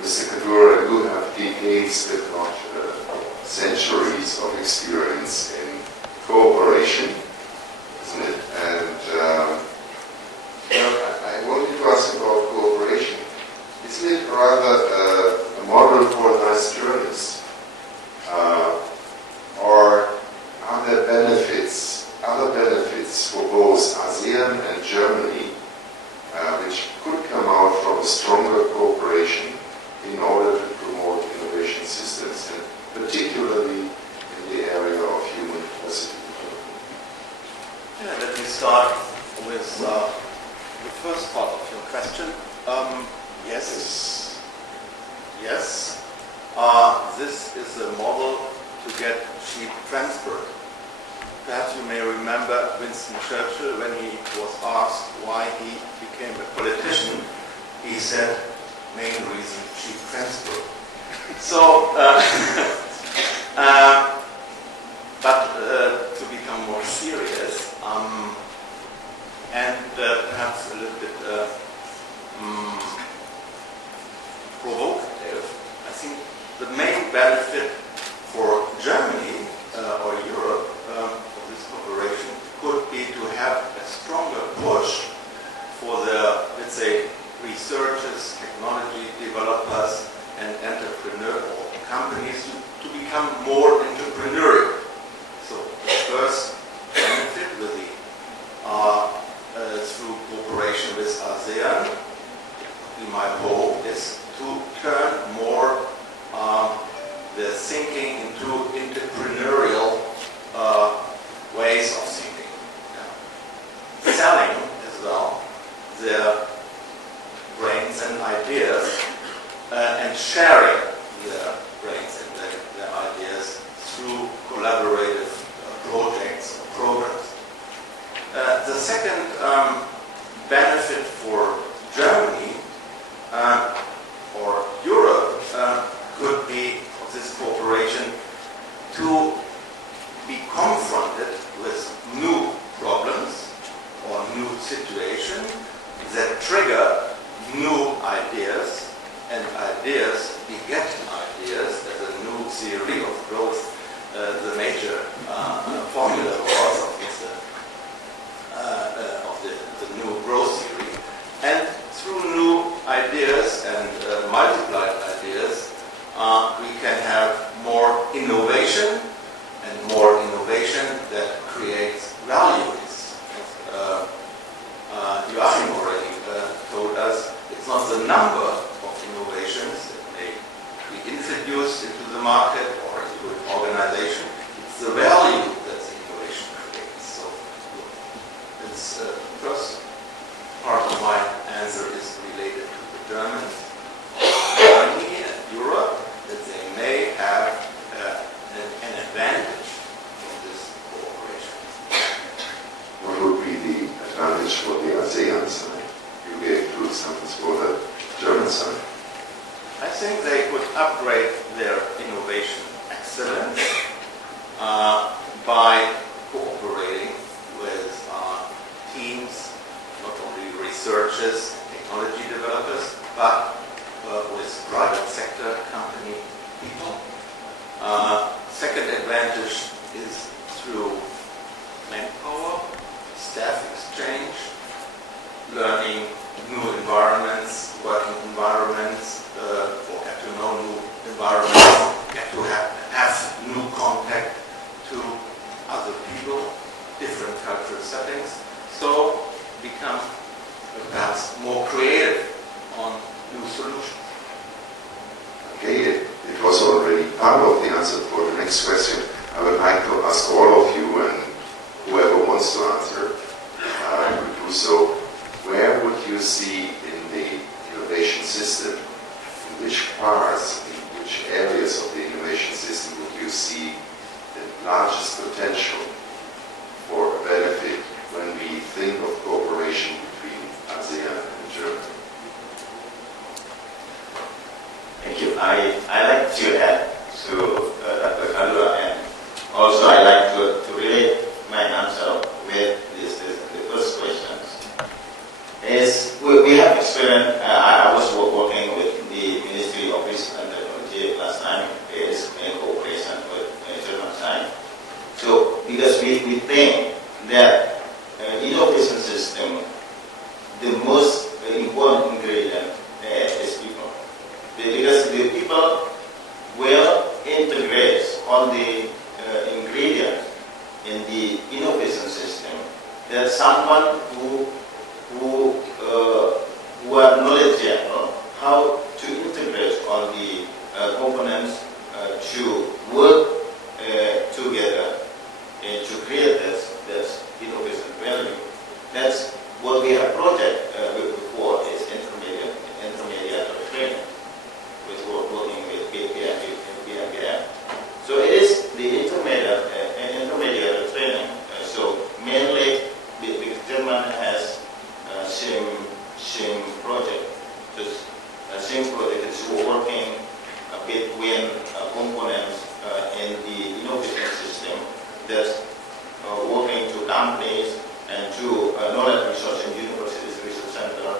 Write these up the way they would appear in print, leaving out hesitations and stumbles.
Mr. Kadura, you have decades, if not centuries, of experience in cooperation, isn't it? And I wanted to ask about cooperation. Isn't it rather a model for nice journeys? Or are there benefits, other benefits for both ASEAN and Germany, which could come out from a stronger cooperation in order to promote innovation systems, and particularly in the area of human capacity development? Yeah, let me start with the first part of your question. Yes. This is a model to get cheap transport. Perhaps you may remember Winston Churchill when he was asked why he became a politician. He said, main reason, cheap transport. So, but to become more serious, and perhaps a little bit provocative, I think the main benefit for Germany or Europe of this cooperation could be to have a stronger push for the, let's say, researchers, technology developers, and entrepreneurial companies to become more entrepreneurial. So the first benefit with the through cooperation with ASEAN, my hope is to turn more the thinking into entrepreneurial ways of thinking. Yeah. Selling as well their brains and ideas and sharing their brains and their ideas through collaborative projects or programs. The second benefit for Germany or Europe could be of this cooperation to be confronted with new problems or new situations that trigger new ideas, and ideas beget ideas as a new theory of growth, the major formula of the new growth theory. And through new ideas and multiplied ideas, we can have more innovation, and more innovation that creates values. Joachim already told us it's not the number of innovations that may be introduced into the market or into an organization, it's the value that the innovation creates. So it's the first part of my answer is related to the Germans, Germany and Europe, that they may have an advantage from this cooperation. What would be the advantage for the ASEAN side? You gave two examples for the German side. I think they could upgrade their innovation excellence by cooperating with teams, not only researchers, technology developers, but with private sector company people. Second advantage is through manpower, staff exchange, learning new environments, working environments, or get to know new environments, get to have new contact to other people, different cultural settings, so become perhaps more creative on new solutions. Okay, it was already part of the answer for the next question. I would like to ask all of you, and whoever wants to answer, would do so. Where would you see in the innovation system, in which parts, in which areas of the innovation system would you see the largest potential for a benefit when we think of cooperation between ASEAN and Germany? Thank you. I like to add to Dr. Kadura, and also I like to relate my answer with the first questions. Is we have experience. I was working with the Ministry how to integrate all the components to work together and to create that innovation value. That's what we have project before is intermediate training, with working with KPM and BMBM. So it is the intermediate training. So mainly because German has same project. Just same project is working between components in the innovation system that's working to companies and to knowledge research and universities research center,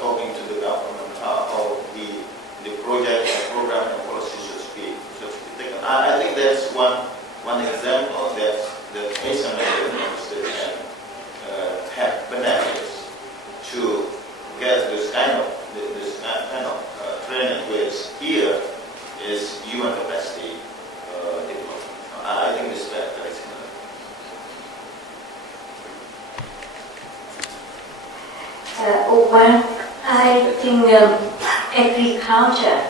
talking to the government how the project and program and policy should be taken. I think that's one example that Asian universities can have benefits to get this kind of training, which here is human capacity development. I think this is very similar. Well, I think agriculture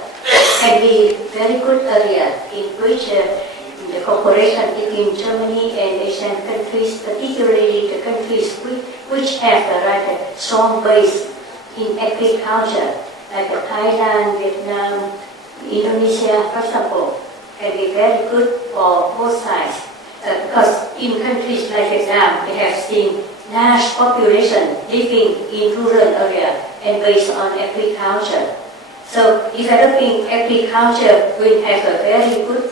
can be very good area in which the cooperation between Germany and Asian countries, particularly the countries which have a strong base in agriculture, like Thailand, Vietnam, Indonesia, for example, can be very good for both sides. Because in countries like Vietnam, we have seen large population living in rural area and based on agriculture. So developing agriculture will have a very good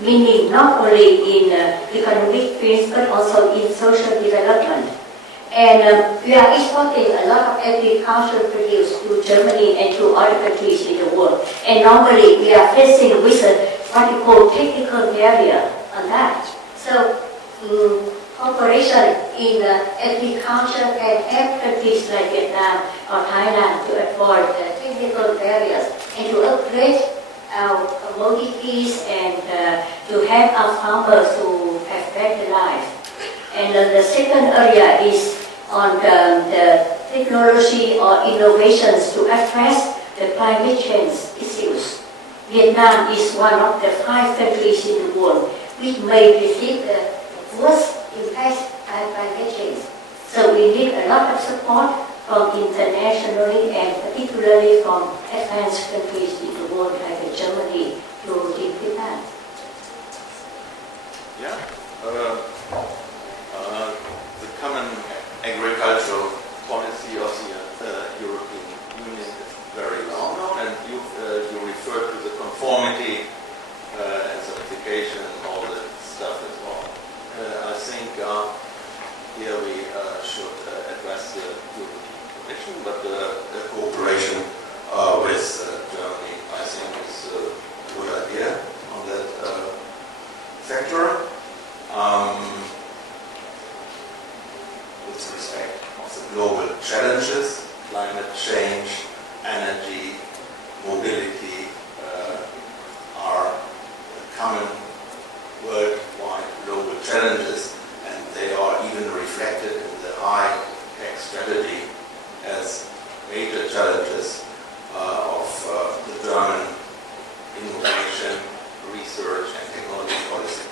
meaning not only in economic fields but also in social development. And we are exporting a lot of agricultural produce to Germany and to other countries in the world. And normally we are facing with what we call technical barrier on that. So cooperation in agriculture can help countries like Vietnam or Thailand to avoid technical barriers and to upgrade our commodities and to help our farmers to have better lives. And the second area is on the technology or innovations to address the climate change issues. Vietnam is one of the 5 countries in the world which may receive the worst impact by climate change. So we need a lot of support from internationally and particularly from advanced countries in the world like Germany to deal with that. Yeah. The common agricultural policy of the European Union is very well known, and you refer to the conformity and certification and all that stuff as well. I think here we should address the European Commission, but the cooperation with Germany, I think, is a good idea on that sector. With respect of the global challenges, climate change, energy, mobility are common worldwide global challenges, and they are even reflected in the high-tech strategy as major challenges of the German innovation, research and technology policy.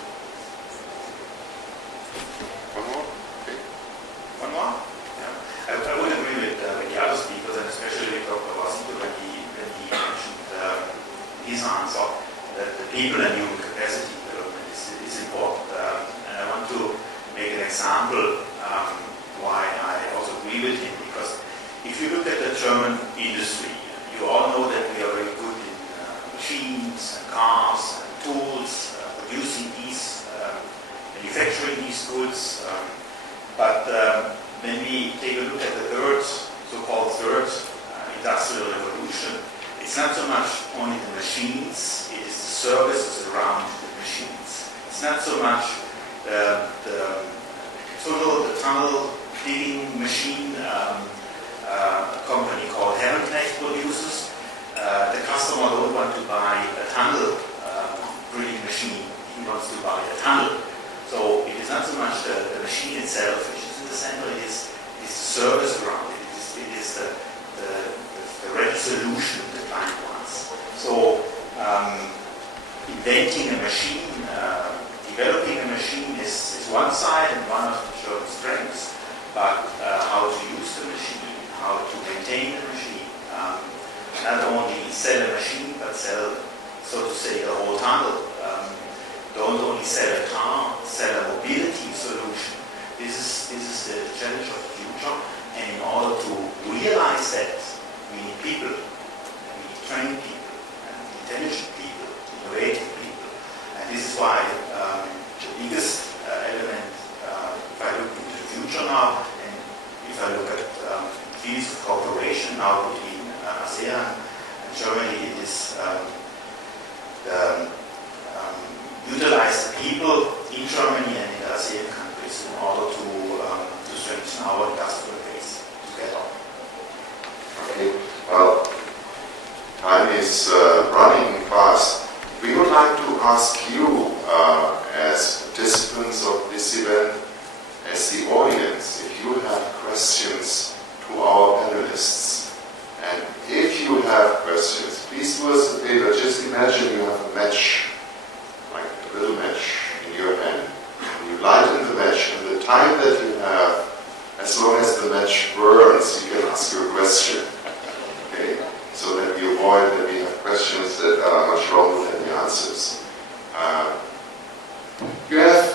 One more? Okay. One more? Yeah. I would agree with the other speakers, and especially with Dr. Wasito when he mentioned his answer that the people and human capacity development is important. And I want to make an example why I also agree with him, because if you look at the German industry, you all know that we are very good in machines and cars and tools, producing these, manufacturing these goods. But when we take a look at the so-called third industrial revolution, it's not so much only the machines, it is the services around the machines. It's not so much the tunnel digging machine a company called Herrenknecht produces. The customer don't want to buy a tunnel drilling machine, he wants to buy a tunnel. So it is not so much the machine itself which is in the center, it is the service around it. It is the resolution inventing a machine, developing a machine is one side and one of the German strengths, but how to use the machine, how to maintain the machine, not only sell a machine, but sell, so to say, the whole tunnel. Don't only sell a car, sell a mobility solution. This is the challenge of the future, and in order to realize that, we need people, and we need trained people, and intelligent people, innovative people. And this is why the biggest element, if I look into the future now, and if I look at fields of cooperation now between ASEAN and Germany, it is utilize the people in Germany and in the ASEAN countries in order to strengthen our industrial base together. Okay, well, time is running fast. We would like to ask you, as participants of this event, as the audience, if you have questions to our panelists. And if you have questions, please do us a favor. Just imagine you have a match, like a little match in your hand. And you lighten the match, and the time that you have, as long as the match burns, you can ask your question. Okay? So that we avoid that we have questions that are much longer than the answers. You have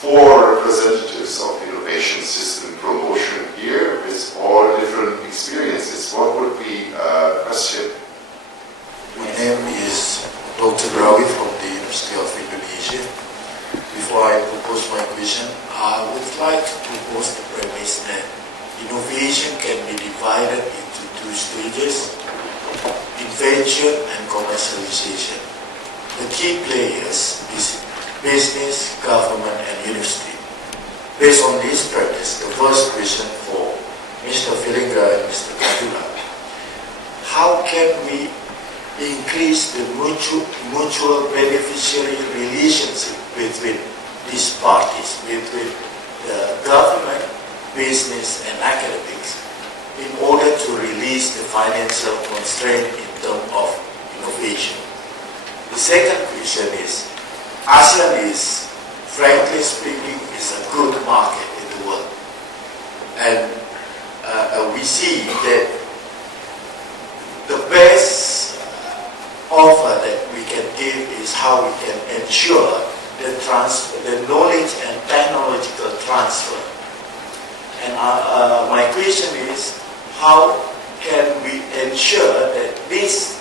4 representatives of innovation system promotion here with all different experiences. What would be a question? My name is Dr. Rawi from the University of Indonesia. Before I propose my question, I would like to propose the premise that innovation can be divided into 2 stages: invention and commercialization. The key players is business, government, and industry. Based on this premise, the first question for Mr. Fillingra and Mr. Kadula: how can we increase the mutual beneficiary relationship between these parties, between the government, business, and academics, in order to release the financial constraint in terms of innovation? The second question is, ASEAN is, frankly speaking, is a good market in the world. And we see that the best offer that we can give is how we can ensure the knowledge and technological transfer. And my question is, how can we ensure that this